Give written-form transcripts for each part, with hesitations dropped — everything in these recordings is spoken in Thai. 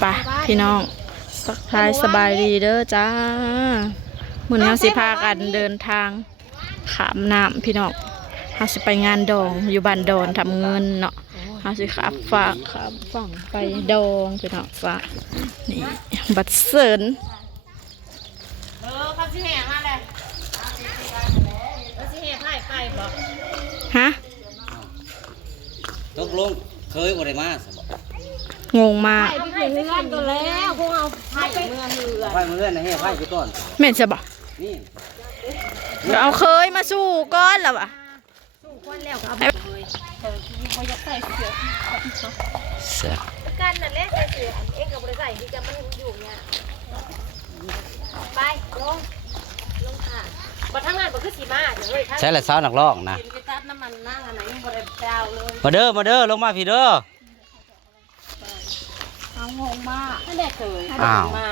ไปพี่น้องทักทายสบายดีเด้อจ้ามื้อนี้เราสิพากันเดินทางขามน้ำพี่น้องเราสิไปงานดองอยู่บ้านดอนทำเงินเนาะเราสิขับฝากขับฝั่งไปดองพี่น้องฝากนี่บัตรเสิร์นเขาสิแห่มาเลยเขาสิแห่ไผ่ไปบอก ฮะตกลงเคยบ่ได้มาสมบัติ งงมาก ไผ่ไปเงื่อนตัวแล้วพวกเอาไผ่เมื่อเหือ ไฟมาเลื่อนนะเฮ้ไฟไปก่อน แม่นจะบอก นี่ เดี๋ยวเอาเคยมาสู้ก้อนแล้วอ่ะ สู้คนแล้วก็เอาไปเลยเขาอยากใส่เสื้อ เสีย กันนั่นแหละใส่เสื้อเองกับบริษัทที่จะมันอยู่เนี่ยไปลงค่ะบัดทั้งงานบัดคือสีมาเดี๋ยวเฮ้ย ใช้แหละสาวนักร้องนะ ไปตัดน้ำมันนั่งอันไหนยังบริษัทเจ้าเลย มาเด้อลงมาพี่เด้อ เอางงมากไม่ได้เคย อ้าว มา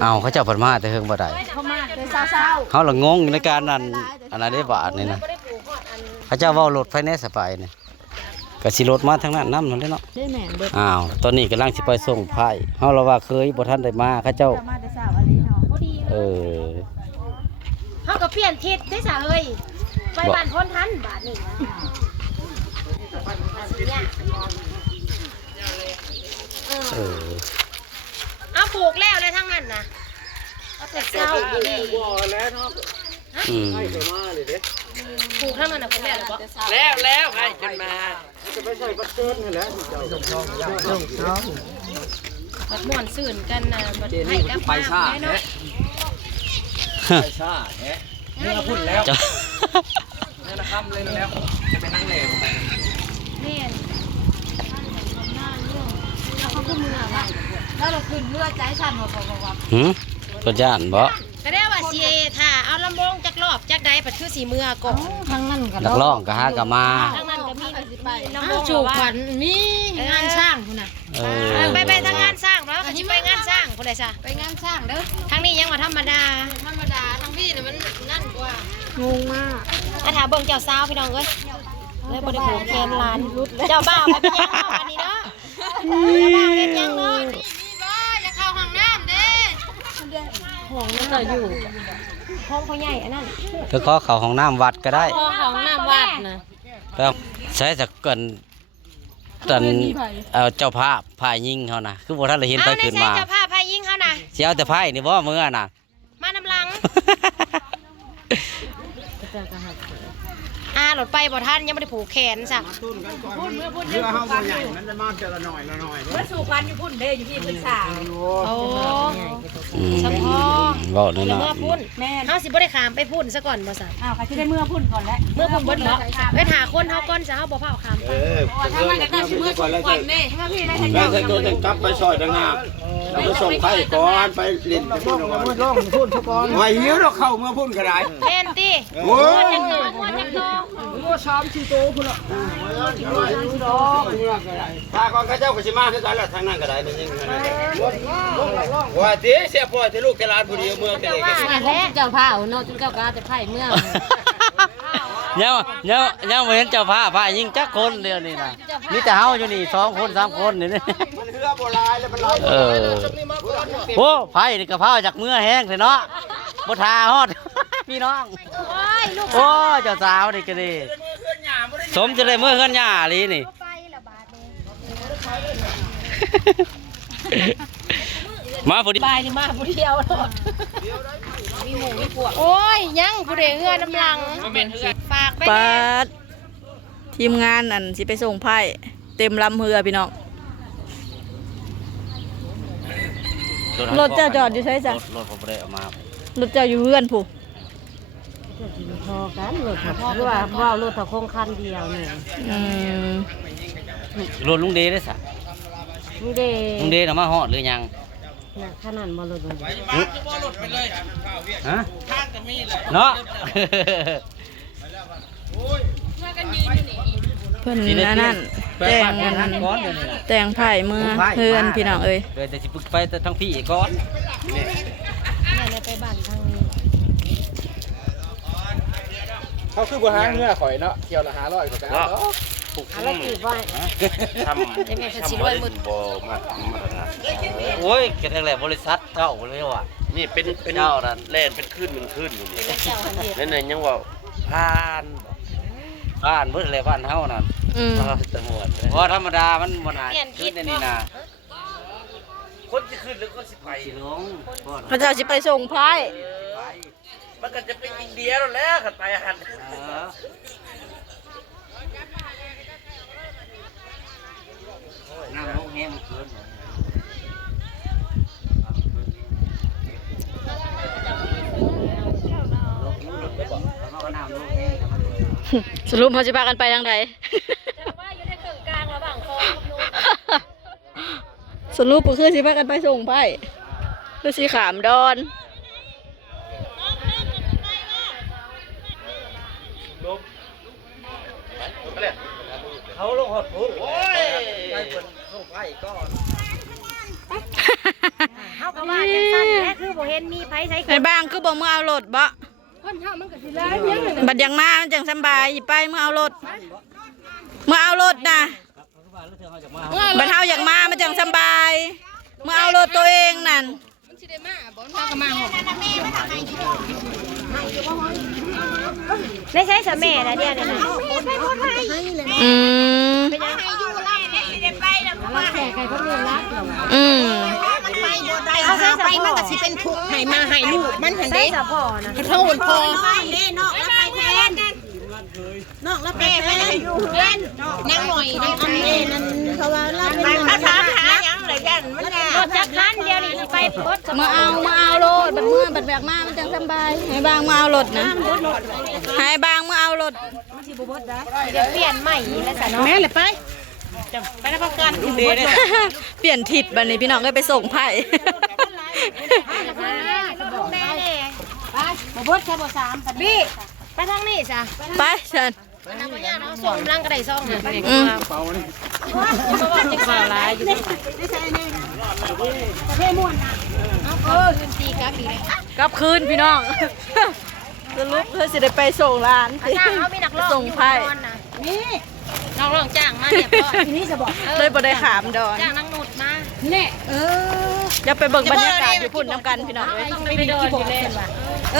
เอาเขาเจ้าเพิ่นมาแต่เฮิงบ่ได้ เขามาเป็นเศร้า เฮาละงงในการนั้นอันนั้นได้บาทนี่นะ ไม่ได้ปลูกหอดอัน เขาเจ้าเว้ารถไฟแนนซ์ไปนี่ก็สิรถมาทางนั้นนำนั่นแหละเนาะ ได้แม่นเบิด อ้าวตอนนี้กำลังสิไปส่งไผ่เฮาละว่าเคยบ่ทันได้มาเขาเจ้า มาแต่สาวอะไรเนาะ พอดี เออ เขาก็เปลี่ยนทิศได้สะเฮ้ยไปบ้านพ้นทันบาทหนึ่งเนี่ย เออ เอาปลูกแล้วเลยทั้งนั้นนะเอาแต่เช้าปลูก อืม ปลูกทั้งนั้นนะปลูกแล้วหรือเปล่า แล้วใครจะมา บัดม่วนซื่นกันนะบัดให้กับ ไปซ่า แน่นอ แท้ น ไปซ่าแท้เมื่อพุ่นแล้ว เจ้า เมื่อค่ำเลยแล้วจะไปนั่งเหลว แม่นแล้วเขาก็มือว่ะแล้วเราขึ้นเรือใจสั่นว่า หืมก็ย่านบ่ ก็ได้ว่าสิถ้าเอาลำโพงจักรอบจักใดปัดคือสีมือก่อน ทั้งนั้นกัน นักร้องก็หากะมา ทั้งนั้นก็มีลำโพงจูบขวัญมีงานสร้างพุ่นน่ะ เออ ไปทางงานสร้างแล้วก็สิไปงานสร้างพุ่นได้ซะไปงานสร้างเด้อทางนี้ยังว่าธรรมดาทางพี่น่ะมันนั่นกว่าง งมาก ถ้าเบิ่งเจ้าสาวพี่น้องเอ้ยเลยบ่ได้ผูกแขนหลานเจ้าบ่าวไปเป็นยังเนาะอันนี้เนาะเจ้าบ่าวเฮ็ดยังเนาะนี่บ่อย่าเข้าห้องน้ำเด้ห้องนั่นน่ะอยู่ห้องพ่อใหญ่อันนั้น เธอขอเข้าห้องน้ำวัดก็ได้ ห้องน้ำวัดน่ะ แล้วใช้สักกันตันเอาเจ้าภาพพายยิงเขานะคือบ่ทันได้เห็นไป เอาใน ขึ้น ใส่ มา เจ้าภาพพายิงเขาน่ะ สิเอาแต่ไพ่นี่บ่มื้อน่ะ มานำหลังรถไปบ่ทันยังบ่ได้ผูกแขนซะ เรือห้องใหญ่มันจะมาเจอละหน่อยโอ้ อืม สะพอ เว้านั่น แล้ว น่ะ เมื่อพุ่นเฮาสิบ่ได้ขามไปพุ่นซะก่อนบ่ซะ อ้าวใครจะได้เมื่อพุ่นก่อนแล้ว เมื่อพุ่นเบิดเนาะไปหาคนเฮาก่อนซะเฮาบ่พาเอาขามไป ถ้ามันจะได้เมื่อก่อนแล้วจะแล้วจะตัวจะกลับไปซอยดังงามแล้วไปส่งไข่ก่อนไปเล่นพุ่นก่อนพุ่นก่อนไม่หิวเราเข้าเมื่อพุ่นก็ได้ แม่นติ โอ้ย จังโตม่วนจังโต ตาก่อนข้าเจ้าก็สิมาคือกันละทางนั้นก็ได้นี่ยิงว่าติเสียพ่อที่ลูกที่หลานผู้เดียวเมืองแต่เด็ก นั่นแหละเจ้าพาเนาะจุเจ้าก็จะไผเมื่อ ยังบ่เห็นเจ้าภาพพายยิงจักคนเดียวนี่น่ะมีแต่เฮาอยู่นี่2คน3คนนี่ มันเรือโบราณแล้วมันลอย เออโอ้ไผนี่กะเพราจากเมื่อแห้งเลยเนาะบ่ทาฮอด พี่น้อง โอ้ยลูก โอ้เจ้าสาวนี่ก็ดีสมจะได้เมื่อเฮือนหญ้าลีนี่ ไปละบาดนี้ มาพอดี บายนี่มาผู้เดียวเนาะมีหมูมีพวกโอ้ยยังผู้ใดเฮือน้ำลังฝากไป ปัดทีมงานอันสิไปส่งไพ่เต็มลำเรือพี่น้องรถเจ้าจอดอยู่ใช่จ้ะ รถผมบ่ได้เอามาร ถเจ้าอยู่เพื่อนผู้ พอกันรถเพราะว่ารถคงคันเดียวเนี่ย อืม รถลุงเดได้ซะ นี่เด้ ลุงเดน่ะมาฮอดหรือยัง นะขนาดบ่รถ ฮะเนาะ เพิ่นนั่นแต่งอัน ก้อนเดี๋ยวนี้น่ะ แต่งไผ่เมื่อเพื่อนพี่น้องเอ้ย เดี๋ยวจะสิปึกไปแต่ทั้งพี่อีกก้อน เนี่ยไปบ้านทางนี้ เขาคือบ่หาเงื่อข่อยเนาะเกี่ยวละ500ก็ไปเอา ปุก อะไรตีบ่อย ทำ ยังไงฉันสิรวยหมด บ่มาทาน โอ้ยกระทั่งแหละบริษัทเจ้าเลยว่ะ นี่เป็น เจ้านั่น แล่นเป็นขึ้นอยู่นี่ เจ้าหันเดีย นั่นยังว่าผ่าน บ้านเบิ่เลยบ้านเฮานั่น อืม ตำรวจ เพราะธรรมดามันบ่น่าขึ้นในนี่นะ คนจะขึ้นหรือคนสิไป สิลง พระเจ้าสิไปส่งไพ่ มันก็จะเป็นอินเดียแล้วแหละขันไปหัน น้ำลงแห้งมันขึ้นน้ำลงแห้ง สรุปเขาจะพากันไปทางใด ว่าอยู่ในกึ่งกลางระหว่างคลองกับนู้น สรุปก็คือสิพากันไปส่งไพ่คือสิขามดอน เขาลงหดพุก โอ้ย ไปเพิ่นเข้าไปก่อน เฮาก็ว่าจังซั่นแหละคือบ่เห็นมีไผใช้ ในบางคือบอกเมื่อเอารถบ่บัดยังมามันจังสำบายอีไปเมื่อเอารถเมื่อเอารถนะบัดเฮาอยากมามันจังสำบายเมื่อเอารถตัวเองนั่น ได้ใช้สะแม่นะเดียวนี่นะ อืมอืม เอาใช้สะ ไป พ่ มัน อ ก็สิเป็นทุกข์ให้มาให้ลูกมันหัน ใช้ เด้ สะพ่อนะ เท่าพอเด้นอกแล้วไปแทนนอกแล้วไปแทนนั่งหน่อยนั่งอันนี้นั่นเขาว่าเราเป็นภาษาหายังเลยกันมัน รถจักรคันเดียวนี่ไปรถ มาเอารถบัดเมื่อบัดแบกมามันจังสำบายให้บางมาเอารถนะให้บางมาเอารถ เดี๋ยวเปลี่ยนใหม่แล้วซะเนาะ แม่เลยไปไปแล้วก็กัน ลูกเดย์เนี่ย เปลี่ยนทิศบัดนี้พี่น้องก็ไปส่งไผ่ ลูกแม่เด้ บ่บดแค่บ่3กัน บี้ไปทางนี้จ้ะ ไปเชิญ นำบ่ยากเนาะส่งกำลังก็ได้ซ่องนะ อืม เพราะว่าจะข่าวร้ายอยู่ กลับคืนพี่น้อง สรุปเพื่อสิได้ไปส่งร้าน จ้างเขามีนักร้อง ส่งไผ่ นี่นักร้องจ้างมาเรียบร้อยนี่จะบอก เลยบ่ได้ขามดอน จ้างนางนุดมา อย่าไปเบิ่งบรรยากาศอยู่พุ่นน้ำกันพี่น้องเอ้ย ต้องไปเดินอยู่เล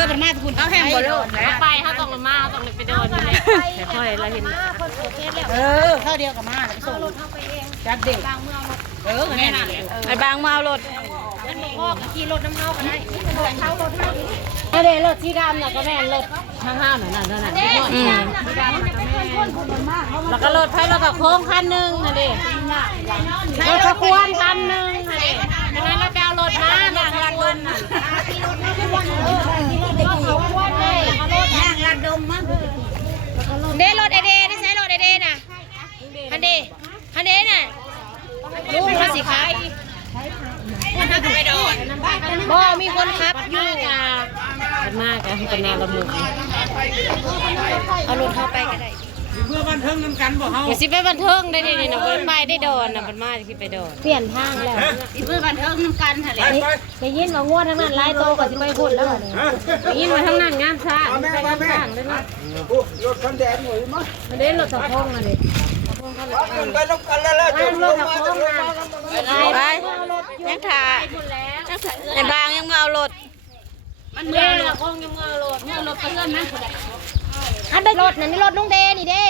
ย มันมาทุน เอาแฮมบ่โลดนะ ไปเขาต้องมาเขาต้องไปเดินอยู่เลยค่อยๆเราเห็นคนโอเคแล้ว เข้าเดียวกับมาแล้วส่ง รถเข้าไปเอง จัดเด็ก กลางเมือง แน่น่ะ ไอ้บางมาเอารถ มันบอกพ่อขี่รถน้ำเฮาก็ได้เฮารถเฮา อันนี้รถที่ดำน่ะก็แม่นรถข้างๆนั่นนั่น อืม แล้วก็รถไฟแล้วก็โค้งคันนึงนั่นดิรถตะกวนคันนึงนั่นดิดังนั้นเราไปเอารถมาหนังรันดมน่ะเด้รถไอเดได้ใช้รถไอเดน่ะฮันเดน่ะลุงเขาสิขายไปโดนบ่มีคนขับอยู่ค่ะ มากอะเป็นนาละมุก เอารถเข้าไปก็ได้ เพื่อบันเทิงนำกันบ่เฮา อย่าสิไปบันเทิงได้นี่นะไปได้โดนนะมันมาที่ไปโดน เปลี่ยนทางแล้ว เพื่อบันเทิงน้ำกันทะเล ได้ยินว่างวดทั้งนั้นไล่โตกว่าสิไปพุ่นแล้ว ยิ่งมาทั้งนั้นงานช้าไปงานช้างเลยนะ รถคันแดงหน่อยมั้ง มันเล่นรถสะพงมาเลย ไปลงกันแล้ว รถสะพงมา ไปยังถ่ายไอ้บางยังมาเอารถ มันเมื่อรถคงยังเมื่อรถรถเพื่อนนั่น อันได้รถนั่นนี่รถลุงเดนี่เด้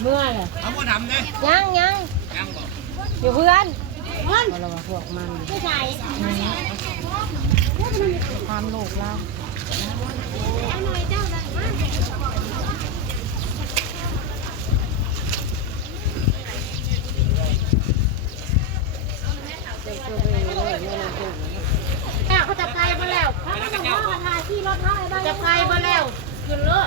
เมื่อเลย เอาบ่ทำเด้ ยังอยู่เพื่อน เราพวกมัน ไม่ใช่ ความโลกเรา เขาจะไปมาแล้วเขาจะมาที่รถเท่าไหร่จะไปมาแล้วขึ้นรถ